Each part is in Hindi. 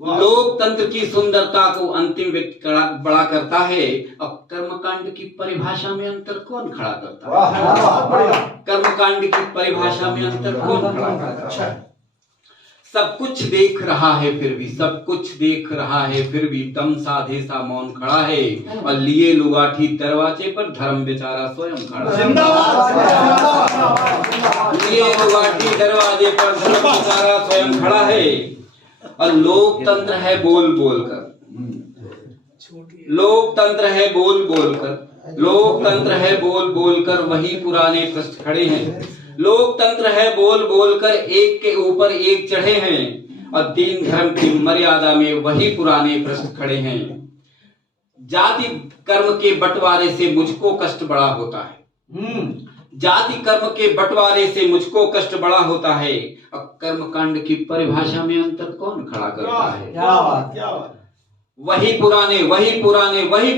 लोकतंत्र की सुंदरता को अंतिम व्यक्ति बड़ा करता है। अब कर्मकांड की परिभाषा में अंतर कौन खड़ा करता है? कर्मकांड की परिभाषा में अंतर कौन खड़ा करता है? सब कुछ देख रहा है फिर भी, सब कुछ देख रहा है फिर भी दम साधे सा मौन खड़ा है। और लिए लुगाठी दरवाजे पर धर्म बेचारा स्वयं खड़ा है। लिए लुगाठी दरवाजे पर धर्म बेचारा स्वयं खड़ा है। और लोकतंत्र है बोल बोल कर, लोकतंत्र है बोल बोल कर, लोकतंत्र है बोल बोल कर वही पुराने प्रश्न खड़े हैं। लोकतंत्र है बोल बोल कर एक के ऊपर एक चढ़े हैं। और दीन धर्म की मर्यादा में वही पुराने प्रश्न खड़े हैं। जाति कर्म के बंटवारे से मुझको कष्ट बड़ा होता है। जाति कर्म के बंटवारे से मुझको कष्ट बड़ा होता है। अब कर्मकांड की परिभाषा में अंतर कौन खड़ा करता है? क्या बात। वही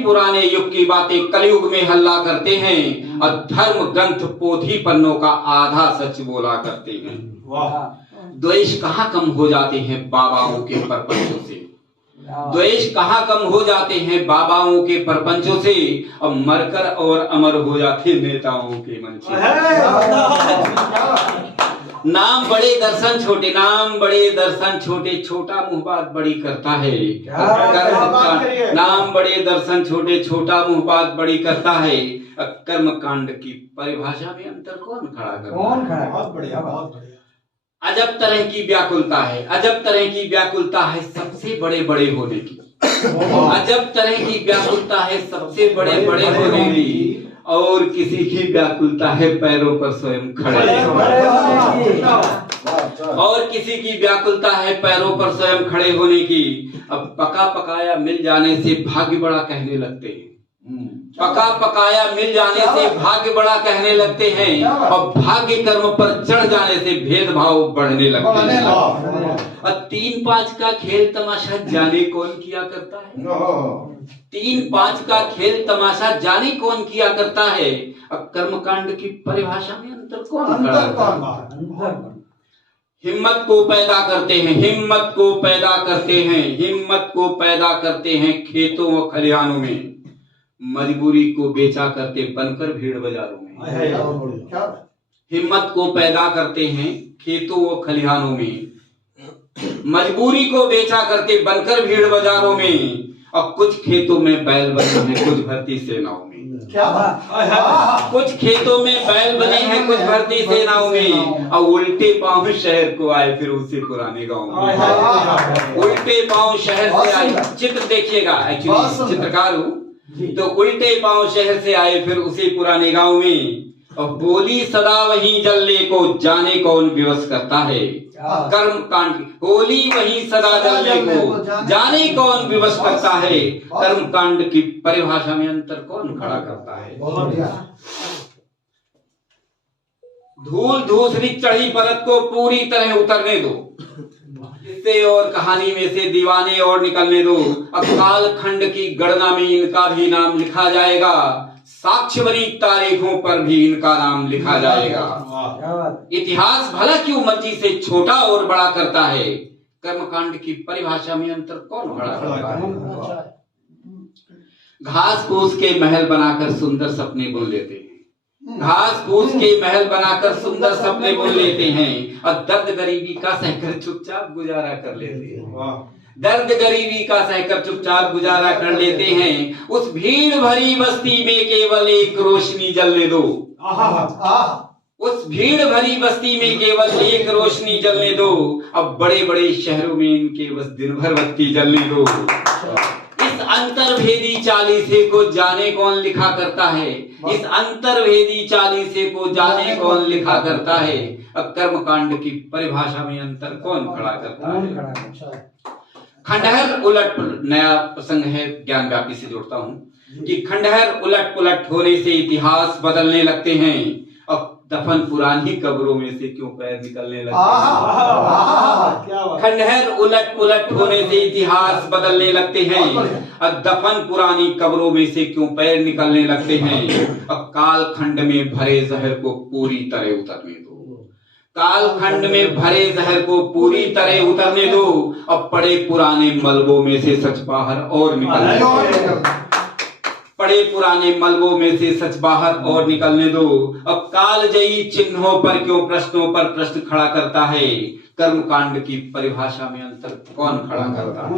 पुराने युग की बातें कलयुग में हल्ला करते हैं। और धर्म ग्रंथ पोथी पन्नों का आधा सच बोला करते हैं। द्वेष कहाँ कम हो जाते हैं बाबाओं के परपंचों से, द्वेष कहाँ कम हो जाते हैं बाबाओं के परपंचों से। अब मरकर और अमर हो जाते नेताओं के मंच। नाम बड़े दर्शन छोटे, नाम बड़े दर्शन छोटे, छोटा मुंह बात बड़ी करता है। नाम बड़े दर्शन छोटे, छोटा मुंह बात बड़ी करता है। कर्मकांड की परिभाषा में अंतर कौन खड़ा करता है? बहुत बढ़िया, बहुत बढ़िया। अजब तरह की व्याकुलता है, अजब तरह की व्याकुलता है सबसे बड़े बड़े होने की। अजब तरह की व्याकुलता है सबसे बड़े बड़े होने की। और किसी की व्याकुलता है पैरों पर स्वयं खड़े, और किसी की व्याकुलता है पैरों पर स्वयं खड़े होने की। अब पका पकाया मिल जाने से भाग्य बड़ा कहने लगते हैं। पका पकाया मिल जाने से भाग्य बड़ा कहने लगते हैं। और भाग्य कर्म पर चढ़ जाने से भेदभाव बढ़ने लगते हैं। और 3-5 का खेल तमाशा जाने कौन किया करता है? 3-5 का खेल तमाशा जाने कौन किया करता है? अब कर्मकांड की परिभाषा में अंतर कौन खड़ा करता है? हिम्मत को पैदा करते हैं, हिम्मत को पैदा करते हैं, हिम्मत को पैदा करते हैं खेतों और खलिहानों में। मजबूरी को बेचा करते बनकर भीड़ बाजारों में। हिम्मत को पैदा करते हैं खेतों और खलिहानों में। मजबूरी को बेचा करते बनकर भीड़ बाजारों में। और कुछ खेतों में बैल बने हैं, कुछ भर्ती सेनाओं में। क्या बात। कुछ खेतों में बैल बने हैं, कुछ भर्ती सेनाओं में। और उल्टे पांव शहर को आए फिर उसी पुराने गांव में। उल्टे पांव शहर से आए, चित्र देखिएगा, एक्चुअली चित्रकार हूँ तो उल्टे पांव शहर से आए फिर उसी पुराने गांव में। और बोली सदा वही जलने को जाने कौन विवश करता है? कर्म कांड होली वही सदा जलने को जाने कौन विवश करता है? कर्म कांड की परिभाषा में अंतर कौन खड़ा करता है? धूल धूसरी चढ़ी परत को पूरी तरह उतरने दो, किस्से और कहानी में से दीवाने और निकलने दो। अब काल खंड की गणना में इनका भी नाम लिखा जाएगा। साक्ष्य बनी तारीखों पर भी इनका नाम लिखा जाएगा। इतिहास भला क्यों मर्जी से छोटा और बड़ा करता है? कर्मकांड की परिभाषा में अंतर कौन खड़ा करता है? घास फूस के महल बनाकर सुंदर सपने बुन लेते हैं, घास फूस के महल बनाकर सुंदर सपने बुन लेते हैं। और दर्द गरीबी का सहकर चुपचाप गुजारा कर लेते हैं। दर्द गरीबी का सहकर चुपचाप गुजारा कर लेते हैं। उस भीड़ भरी बस्ती में केवल एक रोशनी जलने दो, उस भीड़ भरी बस्ती में केवल एक रोशनी जलने दो। अब बड़े बड़े शहरों में इनके बस दिन भर बत्ती जलने दो। इस अंतर्भेदी चालीसे को जाने कौन लिखा करता है? इस अंतर्भेदी चालीसे को जाने कौन लिखा करता है? अब कर्मकांड की परिभाषा में अंतर कौन खड़ा करता है? खंडहर उलट, नया प्रसंग है, ज्ञान व्यापी से जोड़ता हूँ कि खंडहर उलट पुलट होने से इतिहास बदलने लगते हैं। अब दफन पुरानी कब्रों में से क्यों पैर निकलने लगते हैं? खंडहर उलट पुलट होने से इतिहास बदलने लगते हैं। अब दफन पुरानी कब्रों में से क्यों पैर निकलने लगते हैं? अब काल खंड में भरे जहर को पूरी तरह उतरने दो, कालखंड में भरे जहर को पूरी तरह उतरने दो, अब पड़े पुराने मलबों में से सच बाहर और निकलने दो। पड़े पुराने मलबों में से सच बाहर और निकलने दो। अब कालजयी चिन्हों पर क्यों प्रश्नों पर प्रश्न खड़ा करता है? कर्मकांड की परिभाषा में अंतर कौन खड़ा करता है?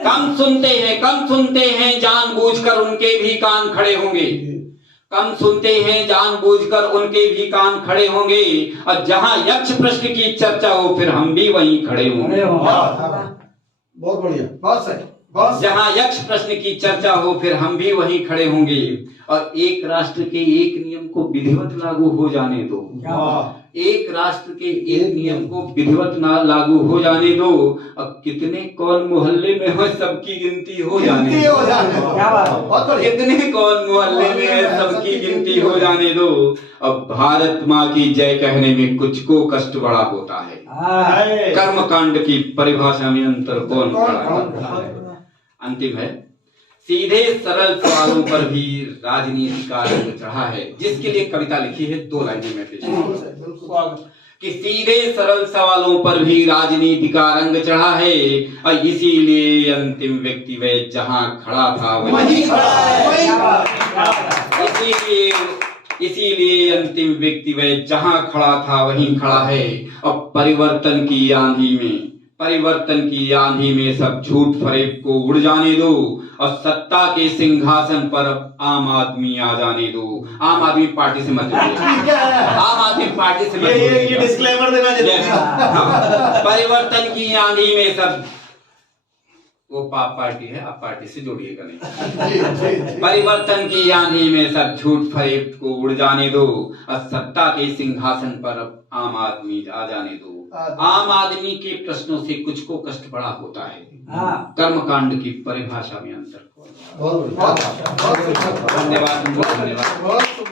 कम सुनते हैं जानबूझकर उनके भी कान खड़े होंगे। कम सुनते हैं जानबूझकर उनके भी कान खड़े होंगे, और जहां यक्ष प्रश्न की चर्चा हो फिर हम भी वहीं खड़े होंगे। बहुत बढ़िया, बहुत सही। जहां यक्ष प्रश्न की चर्चा हो फिर हम भी वहीं खड़े होंगे। और एक राष्ट्र के एक नियम को विधिवत लागू हो जाने दो। एक राष्ट्र के एक नियम को विधिवत ना लागू हो जाने दो। अब कितने कौन मोहल्ले में हो सबकी गिनती हो जाने दो। कितने कौन मोहल्ले में है सबकी गिनती हो जाने दो। अब भारत माँ की जय कहने में कुछ को कष्ट बड़ा होता है। कर्मकांड की परिभाषा में अंतर कौन खड़ा करता है? अंतिम है, सीधे सरल सवालों पर भी राजनीति का रंग चढ़ा है, जिसके लिए कविता लिखी है 2 लाइनें में पेश कि सीधे सरल सवालों पर भी राजनीति का रंग चढ़ा है, और इसीलिए अंतिम व्यक्ति वह जहां खड़ा था वहीं खड़ा है। इसीलिए अंतिम व्यक्ति वह जहां खड़ा था वहीं खड़ा है। अब परिवर्तन की आंधी में सब झूठ फरेब को उड़ जाने दो, और सत्ता के सिंहासन पर आम आदमी आ जाने दो। आम आदमी पार्टी से मत जोड़िए, आम आदमी पार्टी से मत जोड़िए। ये डिस्क्लेमर देना चाहिए। परिवर्तन की आंधी में सब, वो पाप पार्टी है, आप पार्टी से जोड़िएगा नहीं। परिवर्तन की आंधी में सब झूठ फरेब को उड़ जाने दो, और सत्ता के सिंहासन पर आम आदमी आ जाने दो। आम आदमी के प्रश्नों से कुछ को कष्ट बड़ा होता है। कर्मकांड की परिभाषा में अंतर। धन्यवाद। धन्यवाद।